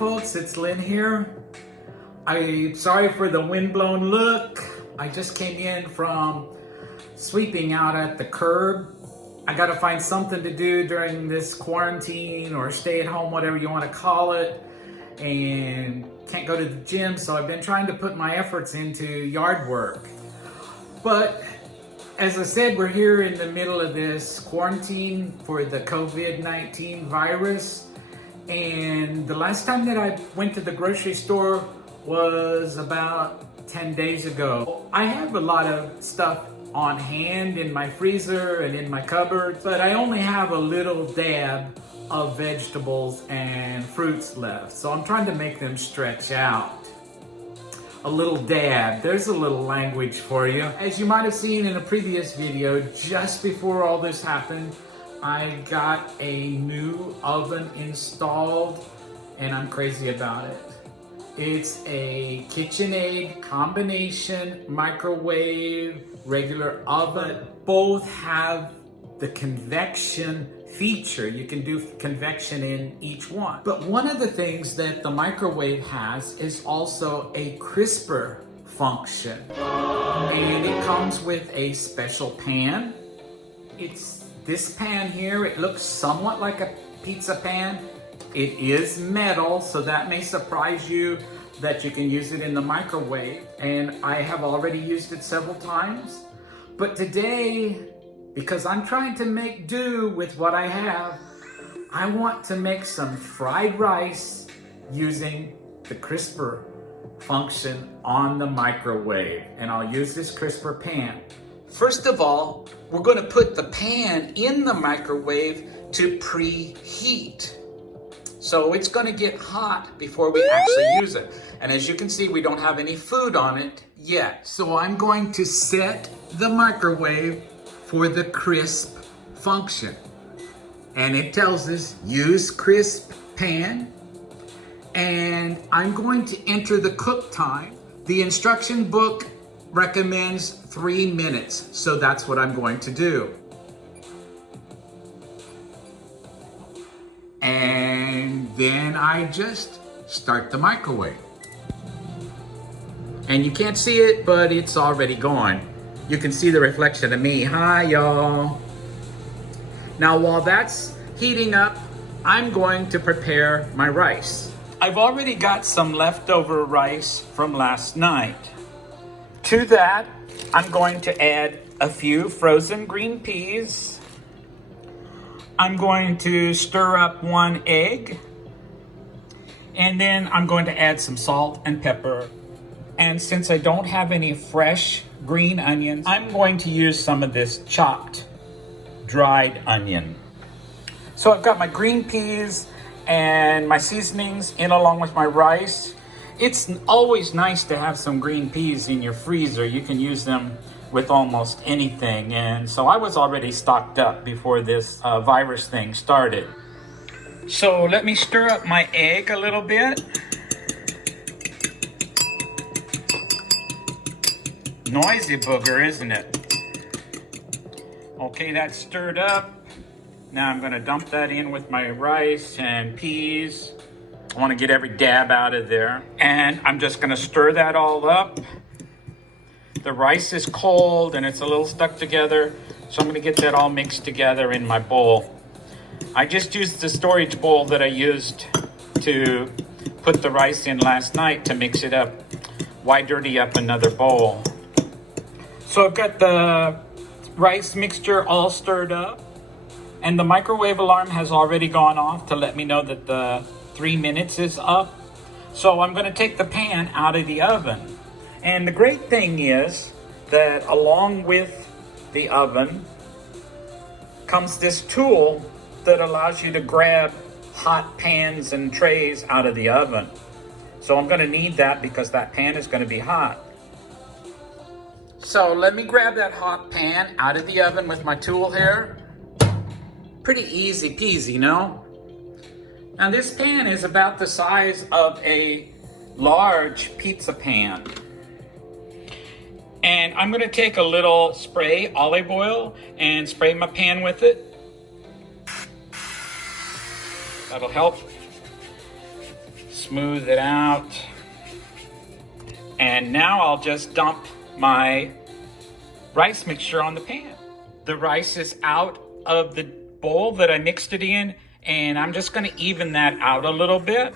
folks, it's Lynn here. I'm sorry for the windblown look. I just came in from sweeping out at the curb. I gotta find something to do during this quarantine or stay at home, whatever you want to call it, and can't go to the gym, so I've been trying to put my efforts into yard work. But as I said, we're here in the middle of this quarantine for the COVID-19 virus. And the last time that I went to the grocery store was about 10 days ago. I have a lot of stuff on hand in my freezer and in my cupboard, but I only have a little dab of vegetables and fruits left. So I'm trying to make them stretch out. A little dab, there's a little language for you. As you might have seen in a previous video, just before all this happened, I got a new oven installed and I'm crazy about it. It's a Kitchenaid Combination Microwave regular oven. Both have the convection feature. You can do convection in each one. But one of the things that the microwave has is also a crisper function. And it comes with a special pan. It's this pan here. It looks somewhat like a pizza pan. It is metal, so that may surprise you that you can use it in the microwave. And I have already used it several times. But today, because I'm trying to make do with what I have, I want to make some fried rice using the crisper function on the microwave. And I'll use this crisper pan. First of all, we're going to put the pan in the microwave to preheat. So it's going to get hot before we actually use it. And as you can see, we don't have any food on it yet. So I'm going to set the microwave for the crisp function. And it tells us use crisp pan. And I'm going to enter the cook time. The instruction book recommends 3 minutes, so that's what I'm going to do. And then I just start the microwave. And you can't see it, but it's already going. You can see the reflection of me. Hi, y'all. Now, while that's heating up, I'm going to prepare my rice. I've already got some leftover rice from last night. To that, I'm going to add a few frozen green peas. I'm going to stir up 1 egg. And then I'm going to add some salt and pepper. And since I don't have any fresh green onions, I'm going to use some of this chopped dried onion. So I've got my green peas and my seasonings in along with my rice. It's always nice to have some green peas in your freezer. You can use them with almost anything. And so I was already stocked up before this virus thing started. So let me stir up my egg a little bit. Noisy booger, isn't it? Okay, that's stirred up. Now I'm gonna dump that in with my rice and peas. I wanna get every dab out of there. And I'm just gonna stir that all up. The rice is cold and it's a little stuck together, so I'm gonna get that all mixed together in my bowl. I just used the storage bowl that I used to put the rice in last night to mix it up. Why dirty up another bowl? So I've got the rice mixture all stirred up, and the microwave alarm has already gone off to let me know that the 3 minutes is up. So I'm gonna take the pan out of the oven. And the great thing is that along with the oven comes this tool that allows you to grab hot pans and trays out of the oven. So I'm gonna need that because that pan is gonna be hot. So let me grab that hot pan out of the oven with my tool here. Pretty easy peasy, no? Now this pan is about the size of a large pizza pan. And I'm gonna take a little spray olive oil and spray my pan with it. That'll help smooth it out. And now I'll just dump my rice mixture on the pan. The rice is out of the bowl that I mixed it in, and I'm just gonna even that out a little bit.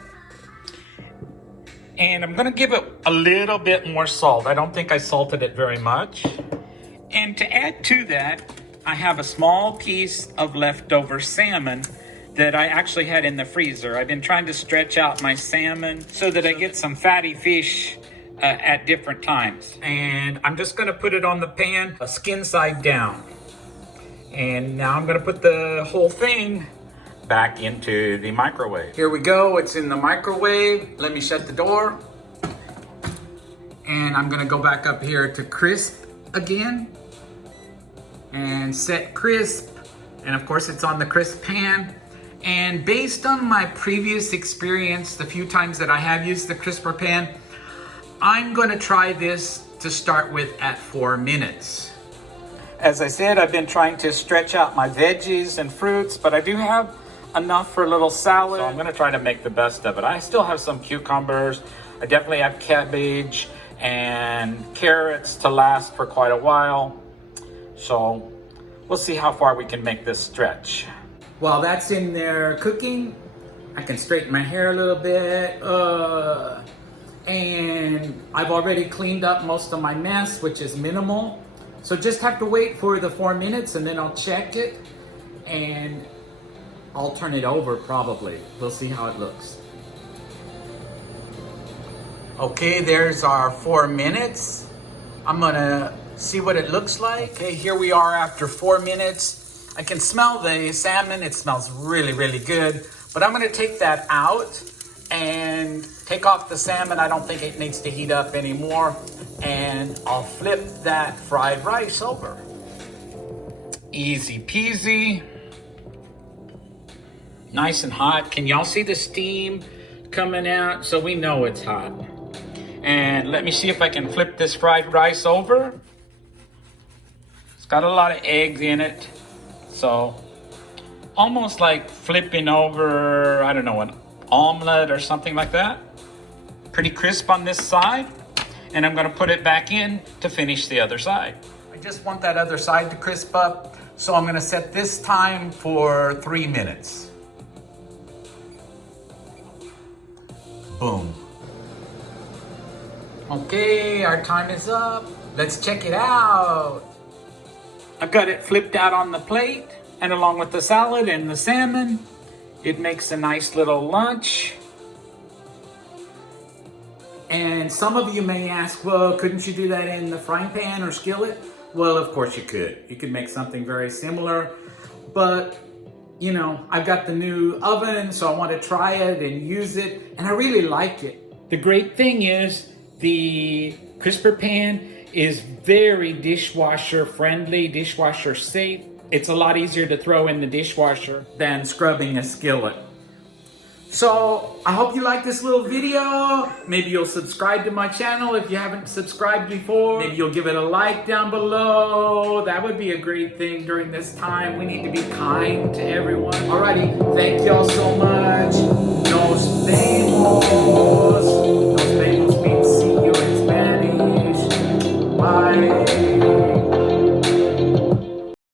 And I'm gonna give it a little bit more salt. I don't think I salted it very much. And to add to that, I have a small piece of leftover salmon that I actually had in the freezer. I've been trying to stretch out my salmon so that I get some fatty fish at different times. And I'm just gonna put it on the pan, skin side down. And now I'm gonna put the whole thing back into the microwave. Here we go, it's in the microwave. Let me shut the door. And I'm gonna go back up here to crisp again. And set crisp. And of course it's on the crisp pan. And based on my previous experience, the few times that I have used the crisper pan, I'm gonna try this to start with at 4 minutes. As I said, I've been trying to stretch out my veggies and fruits, but I do have enough for a little salad. So I'm gonna try to make the best of it. I still have some cucumbers. I definitely have cabbage and carrots to last for quite a while. So we'll see how far we can make this stretch. While that's in there cooking, I can straighten my hair a little bit. And I've already cleaned up most of my mess, which is minimal. So just have to wait for the 4 minutes and then I'll check it and I'll turn it over probably. We'll see how it looks. Okay, there's our 4 minutes. I'm gonna see what it looks like. Okay, here we are after 4 minutes. I can smell the salmon. It smells really, really good. But I'm gonna take that out and take off the salmon. I don't think it needs to heat up anymore. And I'll flip that fried rice over. Easy peasy. Nice and hot. Can y'all see the steam coming out? So we know it's hot. And let me see if I can flip this fried rice over. It's got a lot of eggs in it. So almost like flipping over, I don't know, an omelet or something like that. Pretty crisp on this side. And I'm gonna put it back in to finish the other side. I just want that other side to crisp up. So I'm gonna set this time for 3 minutes. Boom. Okay, our time is up. Let's check it out. I've got it flipped out on the plate, and along with the salad and the salmon, it makes a nice little lunch. And some of you may ask, well, couldn't you do that in the frying pan or skillet? Well, of course you could. You could make something very similar, but you know, I've got the new oven, so I want to try it and use it, and I really like it. The great thing is the crisper pan is very dishwasher friendly, dishwasher safe. It's a lot easier to throw in the dishwasher than scrubbing a skillet. So I hope you like this little video. Maybe you'll subscribe to my channel if you haven't subscribed before. Maybe you'll give it a like down below. That would be a great thing during this time. We need to be kind to everyone. Alrighty, thank y'all so much. Nos vemos. Nos vemos.